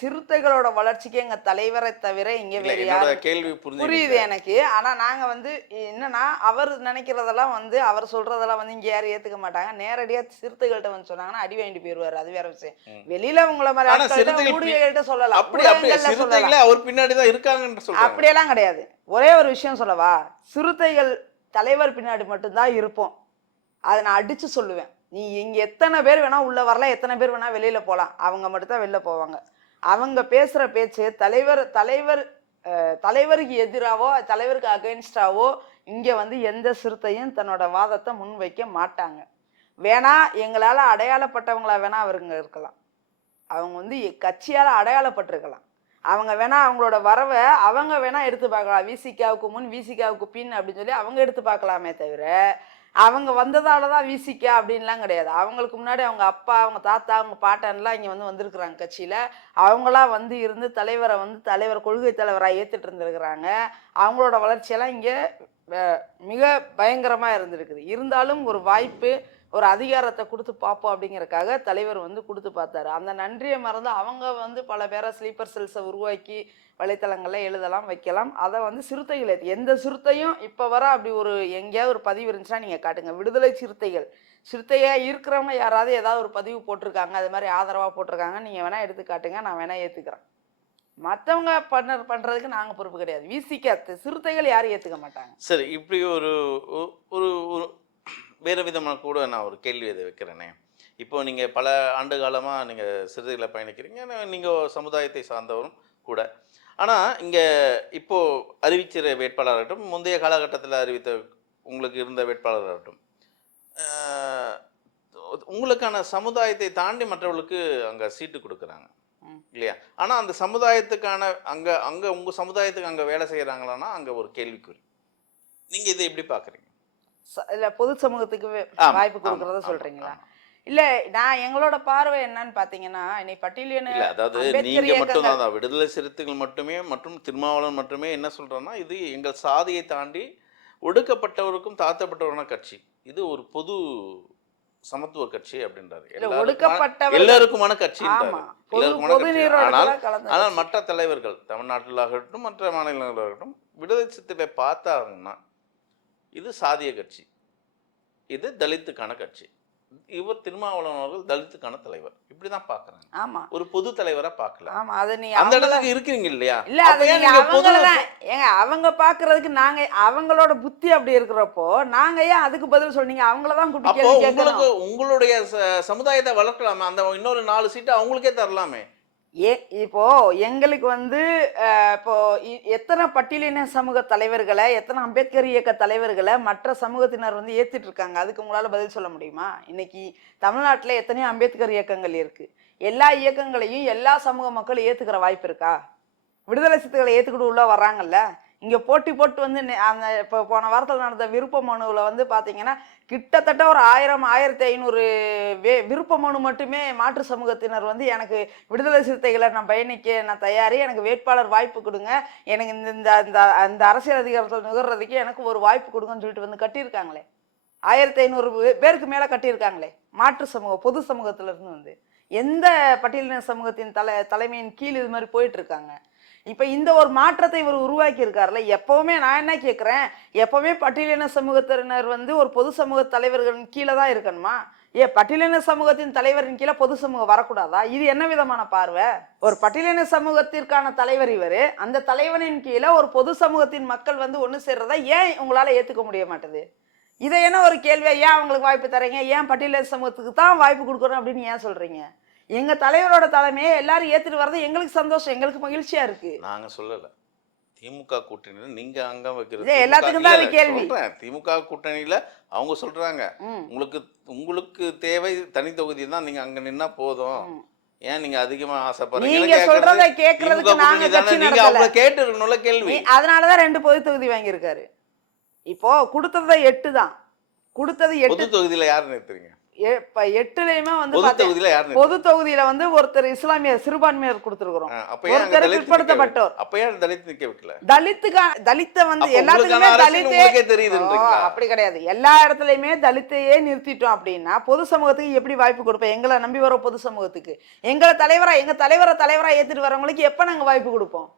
சிறுத்தைகளோட வளர்ச்சிக்கு எங்க தலைவரை தவிர இங்க வேற யாரும் கேள்வி புரியுது எனக்கு. ஆனா நாங்க வந்து என்னன்னா, அவர் நினைக்கிறதெல்லாம் வந்து அவர் சொல்றதெல்லாம் வந்து இங்க யாரும் ஏத்துக்க மாட்டாங்க. நேரடியா சிறுத்தைகள்கிட்ட வந்து சொன்னாங்கன்னா அடி வாங்கிட்டு போயிருவாரு. அது வேற விஷயம். வெளியில உங்களை மாதிரி ஊழியர்கள்ட்ட சொல்லலாம், அவர் பின்னாடிதான் இருக்காங்கன்னு சொல்றாங்க. அப்படியெல்லாம் கிடையாது. ஒரே ஒரு விஷயம் சொல்லவா, சிறுத்தைகள் தலைவர் பின்னாடி மட்டும்தான் இருப்போம். அதை நான் அடிச்சு சொல்லுவேன். நீ இங்க எத்தனை பேர் வேணா உள்ள வரலாம், எத்தனை பேர் வேணா வெளியில போலாம், அவங்க மட்டும் தான் வெளில போவாங்க. அவங்க பேசுற பேச்சு தலைவருக்கு எதிராவோ தலைவருக்கு அகைன்ஸ்டாவோ இங்க வந்து எந்த சிறுத்தையும் தன்னோட வாதத்தை முன்வைக்க மாட்டாங்க. வேணா எங்களால அடையாளப்பட்டவங்களா வேணா அவருங்க இருக்கலாம், அவங்க வந்து கட்சியால அடையாளப்பட்டிருக்கலாம், அவங்க வேணா அவங்களோட வரவை அவங்க வேணா எடுத்து பார்க்கலாம், விசிகாவுக்கு முன் விசிகாவுக்கு பின் அப்படின்னு சொல்லி அவங்க எடுத்து பார்க்கலாமே தவிர அவங்க வந்ததால தான் விசிகா அப்படின்லாம் கிடையாது. அவங்களுக்கு முன்னாடி அவங்க அப்பா, அவங்க தாத்தா, அவங்க பாட்டன்லாம் இங்கே வந்திருக்கிறாங்க கட்சியில். அவங்களாம் வந்து இருந்து தலைவர் கொள்கை தலைவராக ஏற்றுட்டு இருந்திருக்கிறாங்க. அவங்களோட வளர்ச்சியெல்லாம் இங்கே மிக பயங்கரமாக இருந்திருக்குது. இருந்தாலும் ஒரு வாய்ப்பு, ஒரு அதிகாரத்தை கொடுத்து பார்ப்போம் அப்படிங்கிறக்காக தலைவர் வந்து கொடுத்து பார்த்தாரு. அந்த நன்றியை மறந்து அவங்க வந்து பல பேரை ஸ்லீப்பர் செல்ஸை உருவாக்கி வலைத்தளங்களில் எழுதலாம், வைக்கலாம். அதை வந்து சிறுத்தைகள் எந்த சிறுத்தையும் இப்போ வர அப்படி ஒரு எங்கேயாவது ஒரு பதிவு இருந்துச்சுன்னா நீங்கள் காட்டுங்க. விடுதலை சிறுத்தையாக இருக்கிறவங்க யாராவது ஏதாவது ஒரு பதிவு போட்டிருக்காங்க, அது மாதிரி ஆதரவாக போட்டிருக்காங்க, நீங்கள் வேணால் எடுத்து காட்டுங்க, நான் வேணால் ஏற்றுக்கிறேன். மற்றவங்க பண்ணுறதுக்கு நாங்கள் பொறுப்பு கிடையாது. விசிக சிறுத்தைகள் யாரும் ஏற்றுக்க மாட்டாங்க. சரி, இப்படி ஒரு ஒரு ஒரு வேறு விதமாக கூட நான் ஒரு கேள்வி இதை வைக்கிறேனே. இப்போ நீங்கள் பல ஆண்டு காலமாக நீங்கள் சிறுத்தைகளை பயணிக்கிறீங்க, நீங்கள் சமுதாயத்தை சார்ந்தவரும் கூட. ஆனால் இங்கே இப்போது அறிவிக்கிற வேட்பாளராகட்டும், முந்தைய காலகட்டத்தில் அறிவித்த உங்களுக்கு இருந்த வேட்பாளராகட்டும், உங்களுக்கான சமுதாயத்தை தாண்டி மற்றவர்களுக்கு அங்கே சீட்டு கொடுக்குறாங்க இல்லையா? ஆனால் அந்த சமுதாயத்துக்கான அங்கே உங்கள் சமுதாயத்துக்கு அங்கே வேலை செய்கிறாங்களான்னா அங்கே ஒரு கேள்விக்குறி. நீங்கள் இதை எப்படி பார்க்குறீங்க? இல்லை, பொது சமூகத்துக்கு வாய்ப்பு கொடுக்குறத சொல்கிறீங்களா? இல்லை, நான் எங்களோட பார்வை என்னன்னு பார்த்தீங்கன்னா, இன்னைக்கு பட்டியலின இல்லை, அதாவது நீங்கள் மட்டும்தான் விடுதலை சிறுத்தைகள் மட்டுமே மற்றும் திருமாவளவன் மட்டுமே என்ன சொல்கிறோன்னா, இது எங்கள் சாதியை தாண்டி ஒடுக்கப்பட்டவருக்கும் தாழ்த்தப்பட்டவரான கட்சி, இது ஒரு பொது சமத்துவ கட்சி அப்படின்றாரு. எல்லாருக்குமான கட்சி. ஆனால் மற்ற தலைவர்கள் தமிழ்நாட்டிலாகட்டும் மற்ற மாநிலங்களாகட்டும் விடுதலை சிறுத்தைகளை பார்த்தாங்கன்னா இது சாதிய கட்சி, இது தலித்துக்கான கட்சி, இவர் திருமாவளவன் அவர்கள் தலித்துக்கான தலைவர், இப்படிதான் பாக்குறாங்க. ஆமா, ஒரு பொது தலைவரா பார்க்கல. ஆமா, அது நீ அந்த இடத்துக்கு இருக்கீங்க இல்லையா? இல்ல, அது ஏங்க அவங்க பாக்குறதுக்கு நாங்க அவங்களோட புத்தி அப்படி இருக்கிறப்போ நாங்க ஏன் அதுக்கு பதில் சொன்னீங்க? அவங்களதான் கூப்பிட்டு உங்களுடைய சமுதாயத்தை வளர்க்கலாமே, அந்த இன்னொரு 4 சீட்டு அவங்களுக்கே தரலாமே. இப்போ எங்களுக்கு வந்து இப்போ எத்தனை பட்டியலின சமூக தலைவர்களை, எத்தனை அம்பேத்கர் இயக்க தலைவர்களை மற்ற சமூகத்தினர் வந்து ஏத்துட்டு இருக்காங்க, அதுக்கு உங்களால பதில் சொல்ல முடியுமா? இன்னைக்கு தமிழ்நாட்டில் எத்தனையோ அம்பேத்கர் இயக்கங்கள் இருக்கு. எல்லா இயக்கங்களையும் எல்லா சமூக மக்களும் ஏத்துக்கிற வாய்ப்பு இருக்கா? விடுதலை சிறுத்தைகளை ஏத்துக்கிட்டு உள்ள வர்றாங்கல்ல. இங்கே போட்டி போட்டு வந்து அந்த இப்போ போன வாரத்தில் நடந்த விருப்ப மனுவில் வந்து பார்த்தீங்கன்னா கிட்டத்தட்ட ஒரு 1000-1500 விருப்ப மனு மட்டுமே மாற்று சமூகத்தினர் வந்து எனக்கு விடுதலை சிறுத்தைகளை நான் பயணிக்க நான் தயாரி, எனக்கு வேட்பாளர் வாய்ப்பு கொடுங்க, எனக்கு இந்த இந்த இந்த அரசியல் அதிகாரத்தில் நுகர்றதுக்கு எனக்கு ஒரு வாய்ப்பு கொடுங்கன்னு சொல்லிட்டு வந்து கட்டியிருக்காங்களே. 1500 பேருக்கு மேலே கட்டியிருக்காங்களே மாற்று சமூகம், பொது சமூகத்திலிருந்து வந்து எந்த பட்டியலின சமூகத்தின் தலைமையின் கீழ் இது மாதிரி போயிட்டு இருக்காங்க. இப்போ இந்த ஒரு மாற்றத்தை இவர் உருவாக்கி இருக்காருல்ல. எப்பவுமே நான் என்ன கேட்குறேன், எப்பவுமே பட்டியலின சமூகத்தினர் வந்து ஒரு பொது சமூக தலைவர்களின் கீழே தான் இருக்கணுமா? பட்டியலின சமூகத்தின் தலைவரின் கீழே பொது சமூகம் வரக்கூடாதா? இது என்ன விதமான பார்வை? ஒரு பட்டியலின சமூகத்திற்கான தலைவர் இவர், அந்த தலைவனின் கீழே ஒரு பொது சமூகத்தின் மக்கள் வந்து ஒன்று சேர்றதா ஏன் உங்களால் ஏற்றுக்க முடிய மாட்டேது? இதை என்ன ஒரு கேள்வியா? ஏன் அவங்களுக்கு வாய்ப்பு தரீங்க, ஏன் பட்டியலின சமூகத்துக்கு தான் வாய்ப்பு கொடுக்குறோம் அப்படின்னு ஏன் சொல்றீங்க? எங்க தலைவரோட தலைமையை எல்லாரும் ஏத்துட்டு வர்றது எங்களுக்கு சந்தோஷம், எங்களுக்கு மகிழ்ச்சியா இருக்கு. நாங்க சொல்லல திமுக கூட்டணியில நீங்க அங்க வைக்கிறது எல்லாத்துக்கும் தான் கேள்வி. திமுக கூட்டணியில அவங்க சொல்றாங்க உங்களுக்கு தேவை தனி தொகுதி தான், நீங்க அங்க நின்னா போதும், ஏன் நீங்க அதிகமா ஆசைப்படுறீங்க? நீங்க சொல்றத கேக்குறதுக்கு நாங்க கட்சி நடத்தல, அவங்க கேட்டு இருக்கணும்ல கேள்வி. அதனாலதான் 2 பொது தொகுதி வாங்கி இருக்காரு. இப்போ கொடுத்தது 8 தான், கொடுத்தது 8. பொது தொகுதியில யாரு நிறுத்துறீங்க? 8லயுமே வந்து பொது தொகுதியில வந்து ஒருத்தர் இஸ்லாமியர் சிறுபான்மையர் கொடுத்திருக்கிறோம், ஒருத்தர் பிற்படுத்தப்பட்டோர். அப்ப ஏன் தலித் நிக்க வைக்கல? தலித்தை வந்து எல்லாத்துக்குமே தலித்தே தெரியுதுன்றீங்களா? அப்படி கிடையாது, எல்லா இடத்துலயுமே தலித்தையே நிறுத்திட்டோம் அப்படின்னா பொது சமூகத்துக்கு எப்படி வாய்ப்பு கொடுப்போம்? எங்களை நம்பி வர பொது சமூகத்துக்கு எங்க தலைவரா ஏத்துட்டு வரவங்களுக்கு எப்ப நாங்க வாய்ப்பு கொடுப்போம்?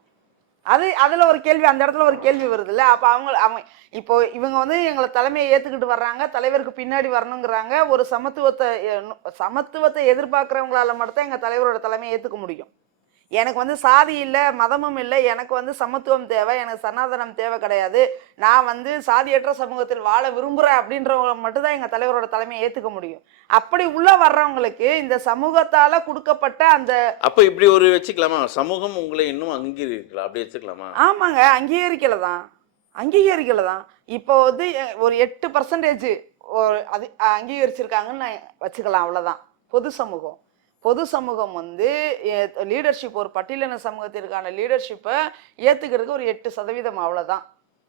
அதுல ஒரு கேள்வி, அந்த இடத்துல ஒரு கேள்வி வருது இல்ல. அப்ப அவங்க இப்போ இவங்க வந்து எங்களை தலைமையை ஏத்துக்கிட்டு வர்றாங்க, தலைவருக்கு பின்னாடி வரணுங்கிறாங்க. ஒரு சமத்துவத்தை எதிர்பார்க்கிறவங்களால மட்டும்தான் எங்க தலைவரோட தலைமையை ஏத்துக்க முடியும். எனக்கு வந்து சாதி இல்லை, மதமும் இல்லை, எனக்கு வந்து சமத்துவம் தேவை, எனக்கு சனாதனம் தேவை கிடையாது, நான் வந்து சாதியற்ற சமூகத்தில் வாழ விரும்புகிறேன் அப்படின்றவங்க மட்டும்தான் எங்கள் தலைவரோட தலைமையை ஏற்றுக்க முடியும். அப்படி உள்ள வர்றவங்களுக்கு இந்த சமூகத்தால் கொடுக்கப்பட்ட அந்த அப்போ இப்படி ஒரு வச்சுக்கலாமா, சமூகம் உங்களை இன்னும் அங்கீகரிக்கலாம், அப்படி வச்சுக்கலாமா? ஆமாங்க, அங்கீகரிக்கல தான். இப்போ வந்து ஒரு 8% ஒரு அது அங்கீகரிச்சிருக்காங்கன்னு நான் வச்சுக்கலாம், அவ்வளோதான். பொது சமூகம் வந்து லீடர்ஷிப், ஒரு பட்டியலின சமூகத்திற்கான லீடர்ஷிப்பை ஏற்றுக்கிறதுக்கு ஒரு 8% அவ்வளோதான்.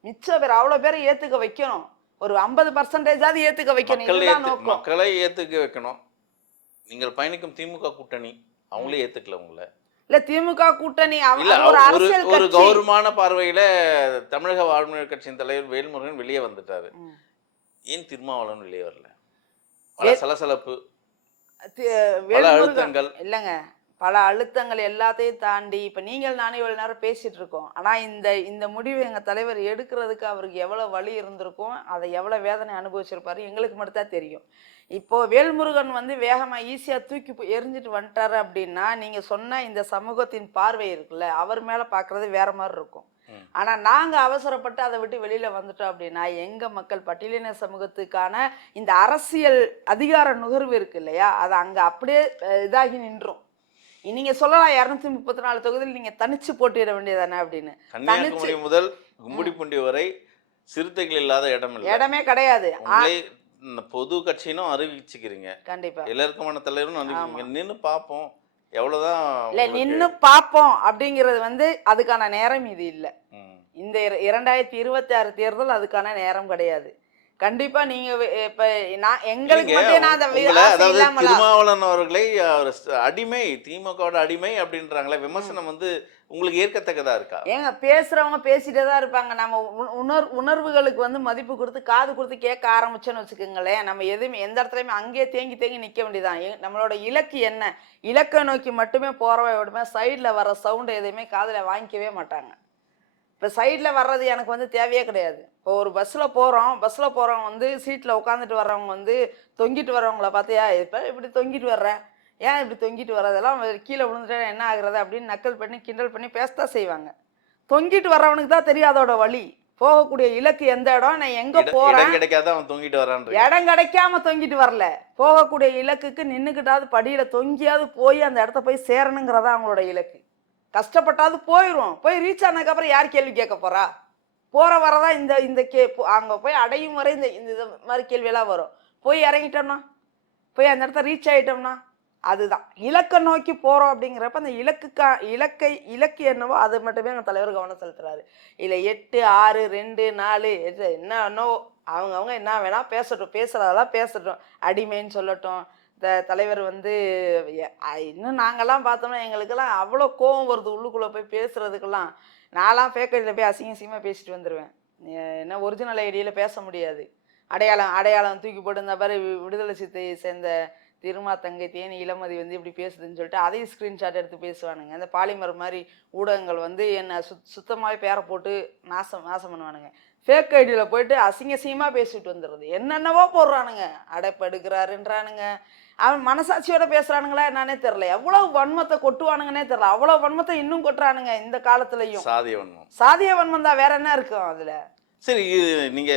மிச்சம் பேர் அவ்வளோ பேரை ஏற்றுக்க வைக்கணும், ஒரு 50%ஆவது ஏற்றுக்க வைக்கணும். இதுதான் நோக்கம். மக்களை ஏற்றுக்க வைக்கணும். நீங்கள் பயணிக்கும் திமுக கூட்டணி அவங்களே ஏற்றுக்கல உங்களை. இல்ல, திமுக கூட்டணி ஒரு அரசியல் ஒரு கௌரவமான பார்வையில தமிழக வாழ்முறை கட்சியின் தலைவர் வேல்முருகன் வெளியே வந்துட்டாரு. ஏன் திருமாவளவன் வெளியே வரல? பல சலசலப்பு, பல அழுத்தங்கள். இல்லைங்க, பல அழுத்தங்கள் எல்லாத்தையும் தாண்டி இப்போ நீங்கள் நானே இவ்வளோ நேரம் பேசிட்டு இருக்கோம். ஆனால் இந்த முடிவு எங்கள் தலைவர் எடுக்கிறதுக்கு அவருக்கு எவ்வளோ வலி இருந்திருக்கும், அதை எவ்வளோ வேதனை அனுபவிச்சிருப்பாரு எங்களுக்கு மட்டும்தான் தெரியும். இப்போ வேல்முருகன் வந்து வேகமாக ஈஸியாக தூக்கி எரிஞ்சிட்டு வந்துட்டாரு அப்படின்னா, நீங்கள் சொன்ன இந்த சமூகத்தின் பார்வை இருக்குல்ல, அவர் மேலே பார்க்குறது வேற மாதிரி இருக்கும். ஆனால் நாங்கள் அவசரப்பட்டு அதை விட்டு வெளியில் வந்துட்டோம் அப்படின்னா, எங்கள் மக்கள் பட்டியலின சமூகத்துக்கான இந்த அரசியல் அதிகார நுகர்வு இருக்கு இல்லையா, அது அங்கே அப்படியே இதாகி நின்றும். நீங்கள் சொல்லலாம் 234 தொகுதியில் நீங்கள் தனிச்சு போட்டியிட வேண்டியதானே அப்படின்னு. கன்னியாகுமரி முதல் கும்மிடிப்பூண்டி வரை சிறுத்தைகள் இல்லாத இடமே கிடையாது. பொது கட்சினும் அறிவிச்சுக்கிறீங்க, கண்டிப்பா எல்லாருக்குமான தலைவரும் அறிவிக்கிறீங்க. நின்று பார்ப்போம் எவ்வளவுதான் இல்லை, நின்று பார்ப்போம் அப்படிங்கிறது வந்து அதுக்கான நேரம் இது இல்லை. இந்த 2026 தேர்தல் அதுக்கான நேரம் கிடையாது. கண்டிப்பா நீங்க இப்ப நான் எங்களுக்கு மட்டும் நான் திருமாவளவன் அவர்களை அடிமை, திமுகவோட அடிமை அப்படின்றாங்களே, விமர்சனம் வந்து உங்களுக்கு ஏற்கத்தக்கதா இருக்கா? ஏங்க, பேசுறவங்க பேசிட்டே தான் இருப்பாங்க. நம்ம உணர்வுகளுக்கு வந்து மதிப்பு கொடுத்து காது கொடுத்து கேட்க ஆரம்பிச்சோன்னு வச்சுக்கோங்களேன், நம்ம எதுவுமே எந்த இடத்துலையுமே அங்கேயே தேங்கி நிற்க வேண்டியதான். நம்மளோட இலக்கு என்ன, இலக்கை நோக்கி மட்டுமே போறவங்க சைடில் வர சவுண்டை எதையுமே காதில் வாங்கிக்கவே மாட்டாங்க. இப்போ சைடில் வர்றது எனக்கு வந்து தேவையே கிடையாது. இப்போ ஒரு பஸ்ஸில் போகிறவங்க வந்து சீட்டில் உட்காந்துட்டு வர்றவங்க வந்து தொங்கிட்டு வர்றவங்கள பார்த்தியா, இப்போ இப்படி தொங்கிட்டு வர்ற, ஏன் இப்படி தொங்கிட்டு வர்றதெல்லாம் கீழே விழுந்துட்டா என்ன ஆகுறது அப்படின்னு நக்கல் பண்ணி கிண்டல் பண்ணி பேசத்தான் செய்வாங்க. தொங்கிட்டு வர்றவனுக்கு தான் தெரியும் அதோட வழி, போகக்கூடிய இலக்கு எந்த இடம், நான் எங்கே போகிறேன். இடம் கிடைக்காம தொங்கிட்டு வரல, போகக்கூடிய இலக்குக்கு நின்றுக்கிட்டாவது படியில் தொங்கியாவது போய் அந்த இடத்த போய் சேரணுங்கிறதா அவங்களோட இலக்கு. கஷ்டப்பட்டாவது போய் ரீச் ஆனதுக்கப்புறம் யார் கேள்வி கேட்க போகிறா? போகிற வரதான் இந்த அங்கே போய் அடையும் வரை இந்த மாதிரி கேள்வியெல்லாம் வரும். போய் இறங்கிட்டோம்னா, போய் அந்த இடத்த ரீச் ஆகிட்டோம்னா, அதுதான் இலக்கை நோக்கி போகிறோம். அப்படிங்கிறப்ப அந்த இலக்கு என்னவோ அது மட்டுமே எங்கள் தலைவர் கவனம் செலுத்துறாரு. இல்லை 8, 6, 2, 4 என்னன்னோ அவங்க என்ன வேணால் பேசுகிறதெல்லாம் பேசட்டும், அடிமைன்னு சொல்லட்டும். தலைவர் வந்து இன்னும் நாங்கள்லாம் பார்த்தோம்னா எங்களுக்கெல்லாம் அவ்வளோ கோவம் வருது உள்ளுக்குள்ளே போய் பேசுகிறதுக்கெல்லாம். நான்லாம் ஃபேக் ஐடியில் போய் அசிங்கமாக பேசிட்டு வந்துடுவேன். என்ன ஒரிஜினல் ஐடியில் பேச முடியாது. அடையாளம் தூக்கி போட்டு இந்த மாதிரி விடுதலை சித்தை சேர்ந்த திருமாத்தங்கை தேனி இளமதி வந்து இப்படி பேசுதுன்னு சொல்லிட்டு அதையும் ஸ்க்ரீன்ஷாட் எடுத்து பேசுவானுங்க. அந்த பாலிமர் மாதிரி ஊடகங்கள் வந்து என்னை சுத்தமாகவே பேரை போட்டு நாசம் பண்ணுவானுங்க. ஃபேக் ஐடியில் போயிட்டு அசிங்கமாக பேசிட்டு வந்துடுறது, என்னென்னவோ போடுறானுங்க, அடைப்பு எடுக்கிறாருன்றானுங்க. அவன் மனசாட்சியோட பேசுறானுங்களா என்னன்னே தெரியல, எவ்வளவு வன்மத்தை கொட்டுவானுங்கன்னே தெரியல. அவ்வளவு வன்மத்தை இன்னும் கொட்டுறானுங்க இந்த காலத்துலயும். சாதிய வன்மம் தான், வேற என்ன இருக்கும் அதுல? சரி, நீங்க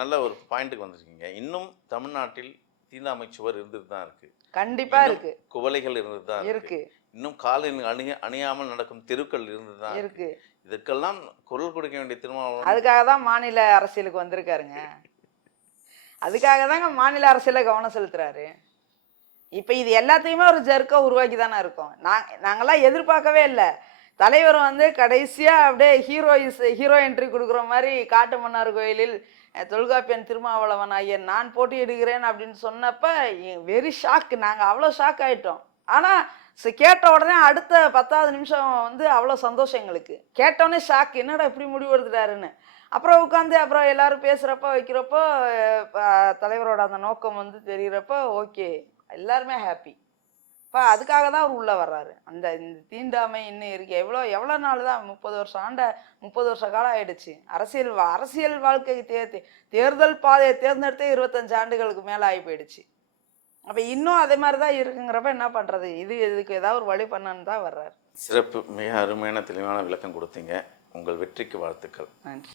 நல்ல ஒரு பாயிண்ட்டுக்கு வந்திருக்கீங்க. இன்னும் தமிழ்நாட்டில் தீண்டாமை சுவர் இருந்துட்டு தான் இருக்கு. கண்டிப்பா இருக்கு. குவளைகள் இருந்துட்டு தான் இருக்கு. இன்னும் காலில் அணியாமல் நடக்கும் தெருக்கள் இருந்துட்டு தான் இருக்கு. இதுக்கெல்லாம் குரல் கொடுக்க வேண்டிய திருமாவளவன் அதுக்காக தான் மாநில அரசியலுக்கு வந்திருக்காருங்க. அதுக்காக தாங்க மாநில அரசியல கவனம் செலுத்துறாரு. இப்போ இது எல்லாத்தையுமே ஒரு ஜர்க்கா உருவாக்கி தானே இருக்கோம். நாங்கள்லாம் எதிர்பார்க்கவே இல்லை. தலைவர் வந்து கடைசியாக அப்படியே ஹீரோ என்ட்ரி கொடுக்குற மாதிரி காட்டு மன்னார் கோயிலில் தொல்காப்பியன் திருமாவளவன் ஐயன் நான் போட்டியிடுகிறேன் அப்படின்னு சொன்னப்போ வெரி ஷாக்கு. நாங்கள் அவ்வளோ ஷாக் ஆகிட்டோம். ஆனால் கேட்ட உடனே அடுத்த 10வது நிமிஷம் வந்து அவ்வளோ சந்தோஷம் எங்களுக்கு. கேட்டோடனே ஷாக், என்னடா இப்படி முடிவு எடுத்துட்டாருன்னு. அப்புறம் உட்காந்து அப்புறம் எல்லாரும் பேசுகிறப்போ வைக்கிறப்போ தலைவரோட அந்த நோக்கம் வந்து தெரிகிறப்போ ஓகே, எல்லாருமே ஹாப்பி. இப்போ அதுக்காக தான் அவர் உள்ளே வர்றாரு. இந்த தீண்டாமை இன்னும் இருக்கு. எவ்வளோ நாள் தான், 30 வருஷ காலம் ஆயிடுச்சு. அரசியல் வாழ்க்கை தேர்தல் பாதையை தேர்ந்தெடுத்தே 25 ஆண்டுகளுக்கு மேலே ஆகி போயிடுச்சு. அப்ப இன்னும் அதே மாதிரி தான் இருக்குங்கிறப்ப என்ன பண்றது? இதுக்கு ஏதாவது ஒரு வழி பண்ணணும்னு தான் வர்றாரு. சிறப்பு. மிக அருமையான தெளிவான விளக்கம் கொடுத்தீங்க. உங்கள் வெற்றிக்கு வாழ்த்துக்கள். நன்றி.